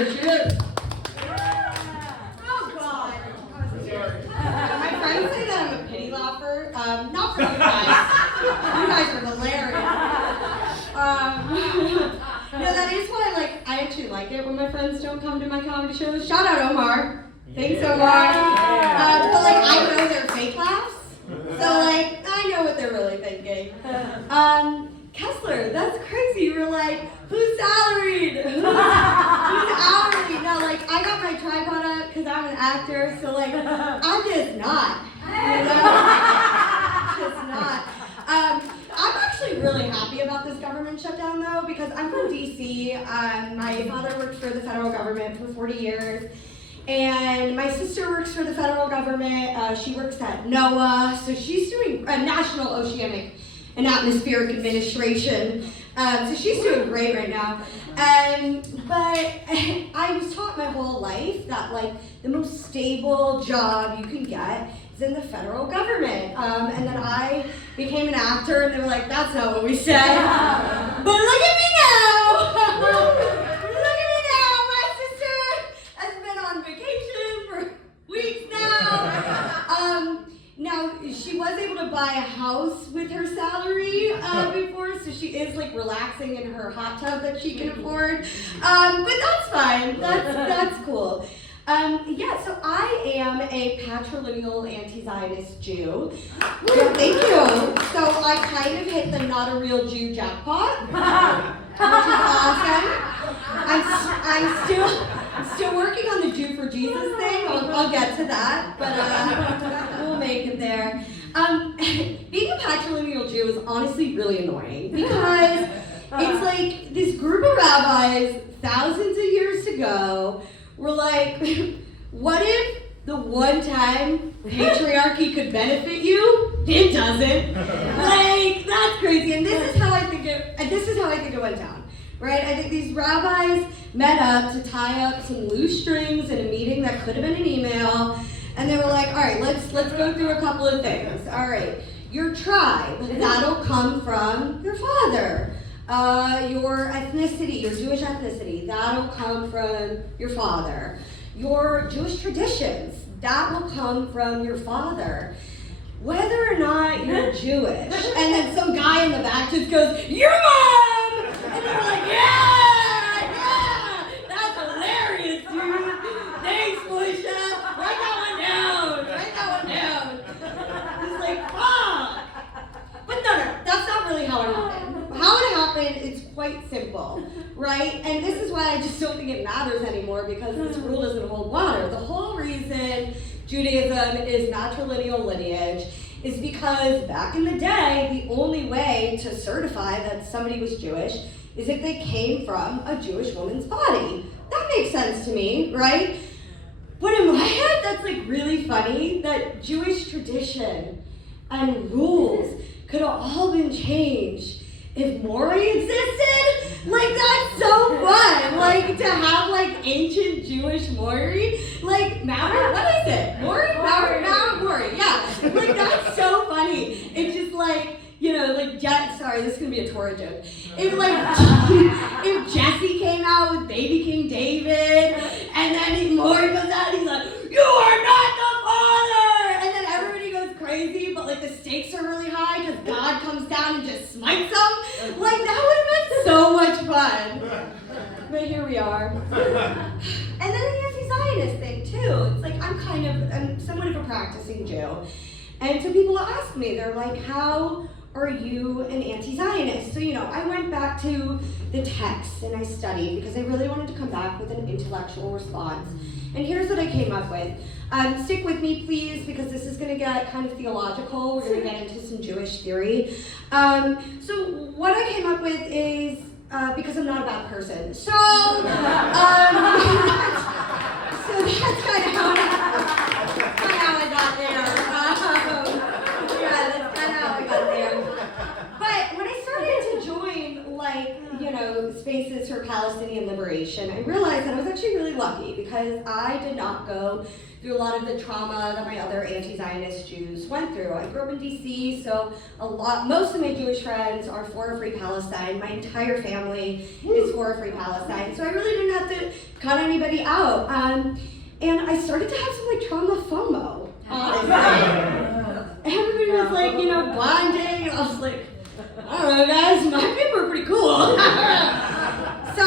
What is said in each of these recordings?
Here she is. Oh, God. My friends say that I'm a pity laugher. Not for you guys. You guys are hilarious. No, that is why, like, I actually like it when my friends don't come to my comedy shows. Shout out Omar. Thanks, Omar. But, like, I know they're fake laughs. So, like, I know what they're really thinking. Kessler, that's crazy. You were like, who's salaried? Who's hourly? No, like, I got my tripod up because I'm an actor, so, like, I'm just not. You know? Just not. I'm actually really happy about this government shutdown, though, because I'm from D.C. My father worked for the federal government for 40 years. And my sister works for the federal government. She works at NOAA, so she's doing National Oceanic and Atmospheric Administration. So she's doing great right now. But I was taught my whole life that, like, the most stable job you can get is in the federal government. And then I became an actor, and they were like, that's not what we said. But look at me now! Now, she was able to buy a house with her salary before, so she is, like, relaxing in her hot tub that she can afford. But that's fine. That's cool. Yeah, so I am a patrilineal anti-Zionist Jew. Thank you. So I kind of hit the not a real Jew jackpot, which is awesome. I'm still working on the Jew for Jesus thing. I'll get to that, but we'll make it there. Being a patrilineal Jew is honestly really annoying because it's like this group of rabbis thousands of years ago were like, what if the one time patriarchy could benefit you? It doesn't. Like, that's crazy. And this is how I think it went down. Right? I think these rabbis met up to tie up some loose strings in a meeting that could have been an email, and they were like, all right, let's go through a couple of things. All right, your tribe, that'll come from your father. Your ethnicity, your Jewish ethnicity, that'll come from your father. Your Jewish traditions, that will come from your father. Whether or not you're Jewish. And then some guy in the back just goes, your mom! And they were like, yeah, that's hilarious, dude. Thanks, Moisha. Write that one down. It's like, fuck. But no, that's not really how it happened. How it happened is quite simple, right? And this is why I just don't think it matters anymore, because this rule doesn't hold water. The whole reason Judaism is matrilineal lineage is because back in the day, the only way to certify that somebody was Jewish is if they came from a Jewish woman's body. That makes sense to me, right? But in my head, that's like really funny that Jewish tradition and rules could have all been changed if Maury existed. Like, that's so fun. Like, to have, like, ancient Jewish Maury. Like, Maury? What is it? Maury? Maury. Yeah. Like, that's so funny. It's just like, you know, like, sorry, this is going to be a Torah joke. If, like, if Jesse came out with baby King David, and then Maury goes out and he's like, you are not the father! And then everybody goes crazy, but, like, the stakes are really high because God comes down and just smites them. Like, that would have been so much fun. But here we are. And then the anti-Zionist thing, too. It's like, I'm somewhat of a practicing Jew. And so people ask me, they're like, how are you an anti-Zionist? So, you know, I went back to the text and I studied because I really wanted to come back with an intellectual response. And here's what I came up with. Stick with me, please, because this is going to get kind of theological. We're going to get into some Jewish theory. So what I came up with is, because I'm not a bad person. So, so that's kind of how I got there. Yeah, that's kind of how I got there. But when I started to join, like, you know, Spaces for Palestinian Liberation, I realized that I was actually really lucky because I did not go through a lot of the trauma that my other anti-Zionist Jews went through. I grew up in DC, so most of my Jewish friends are for a free Palestine. My entire family is for a free Palestine, so I really didn't have to cut anybody out. And I started to have some like trauma FOMO, honestly. Everybody was like, bonding, and I was like, I don't know, guys, my people are pretty cool. So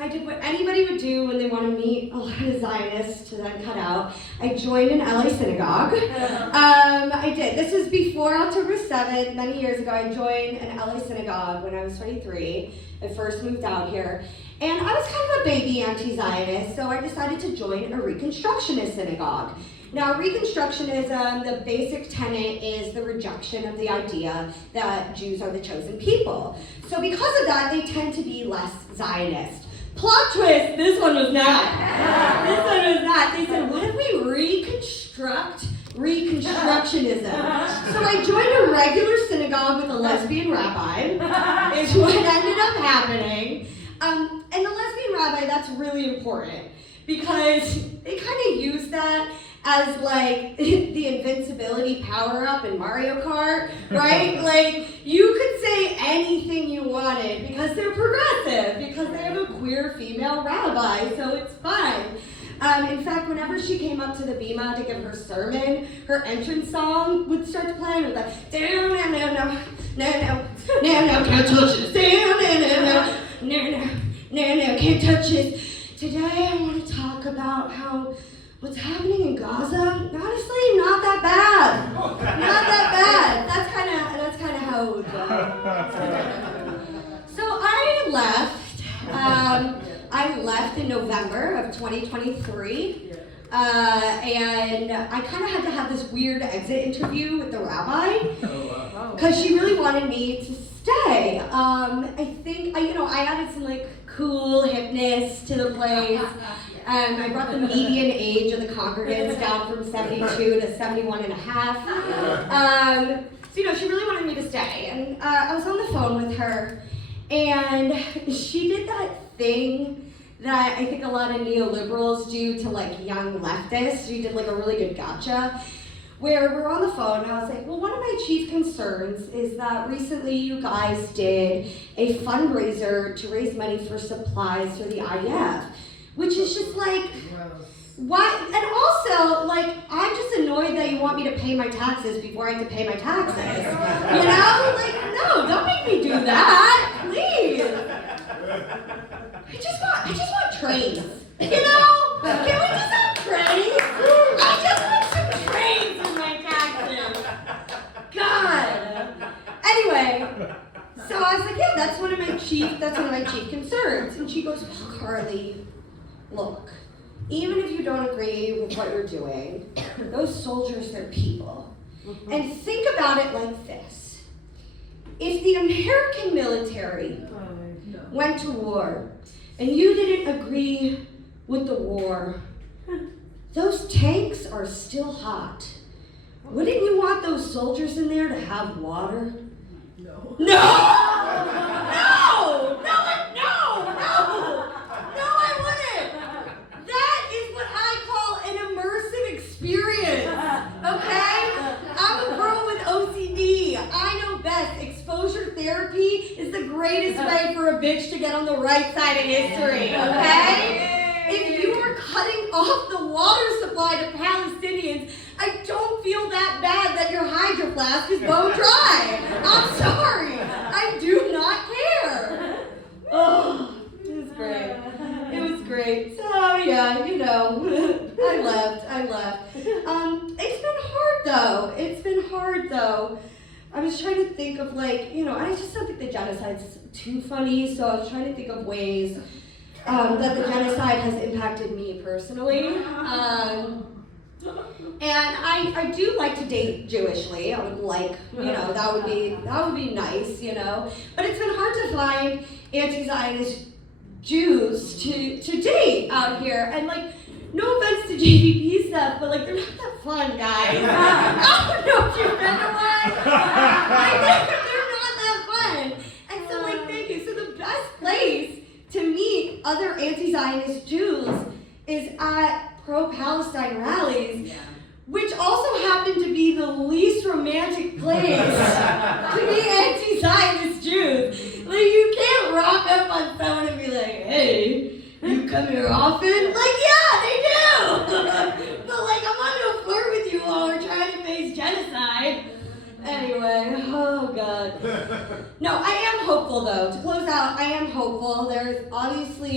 I did what anybody would do when they want to meet a lot of Zionists to then cut out. I joined an LA synagogue. I did. This was before October 7th, many years ago. I joined an LA synagogue when I was 23. I first moved out here. And I was kind of a baby anti-Zionist, so I decided to join a Reconstructionist synagogue. Now, Reconstructionism, the basic tenet is the rejection of the idea that Jews are the chosen people. So because of that, they tend to be less Zionist. Plot twist, this one was not. This one was not. They said, what if we reconstruct Reconstructionism? So I joined a regular synagogue with a lesbian rabbi, is what ended up happening. And the lesbian rabbi, that's really important because they kind of use that as like the invincibility power-up in Mario Kart, right? Like, you could say anything you wanted because they're progressive, because they have a queer female rabbi, so it's fine. In fact, whenever she came up to the bima to give her sermon, her entrance song would start to play, and it was like, no, can't touch this, no, can't touch this. Today I want to talk about how what's happening in Gaza, honestly, not that bad. Not that bad. That's kind of how it would go. So I left in November of 2023. And I kind of had to have this weird exit interview with the rabbi because she really wanted me to stay. I think I added some like cool hipness to the place. I brought the median age of the congregants down from 72 to 71 and a half. So she really wanted me to stay, and I was on the phone with her, and she did that thing that I think a lot of neoliberals do to like young leftists. She did like a really good gotcha, where we're on the phone and I was like, well, one of my chief concerns is that recently you guys did a fundraiser to raise money for supplies for the IDF, which is just like, what? And also, like, I'm just annoyed that you want me to pay my taxes before I have to pay my taxes. Like, no, don't make me do that, please. I just want trains, Can we just have trains? I just want some trains in my taxes. God. Anyway, so I was like, yeah, that's one of my chief concerns. And she goes, well, Carly, look, even if you don't agree with what you're doing, those soldiers, they're people. And think about it like this. If the American military went to war and you didn't agree with the war, those tanks are still hot. Wouldn't you want those soldiers in there to have water? No! No, I wouldn't! That is what I call an immersive experience, okay? I'm a girl with OCD. I know best. Exposure therapy is the greatest way for a bitch to get on the right side of history, okay? If you are cutting off the water supply to Palestinians, I don't feel that bad that your hydro flask is bone dry. I'm sorry. I do not care. Oh, it was great. It was great. So yeah, I left. It's been hard though. I was trying to think of I just don't think the genocide's too funny, so I was trying to think of ways that the genocide has impacted me personally. And I do like to date Jewishly. I would like, that would be nice, But it's been hard to find anti-Zionist Jews to date out here. And no offense to JVP stuff, but they're not that fun, guys. I don't know if you've been to one. They're not that fun. And so thank you. So the best other anti-Zionist Jews is at pro-Palestine rallies, which also happen to be the least romantic place to be anti-Zionist Jews. Like, you can't rock up on someone and be like, hey, you come here often? Like, yeah, they do! But like, I'm not gonna flirt with you while we're trying to face genocide. Anyway, oh God. No, I am hopeful though. To close out, I am hopeful. There's obviously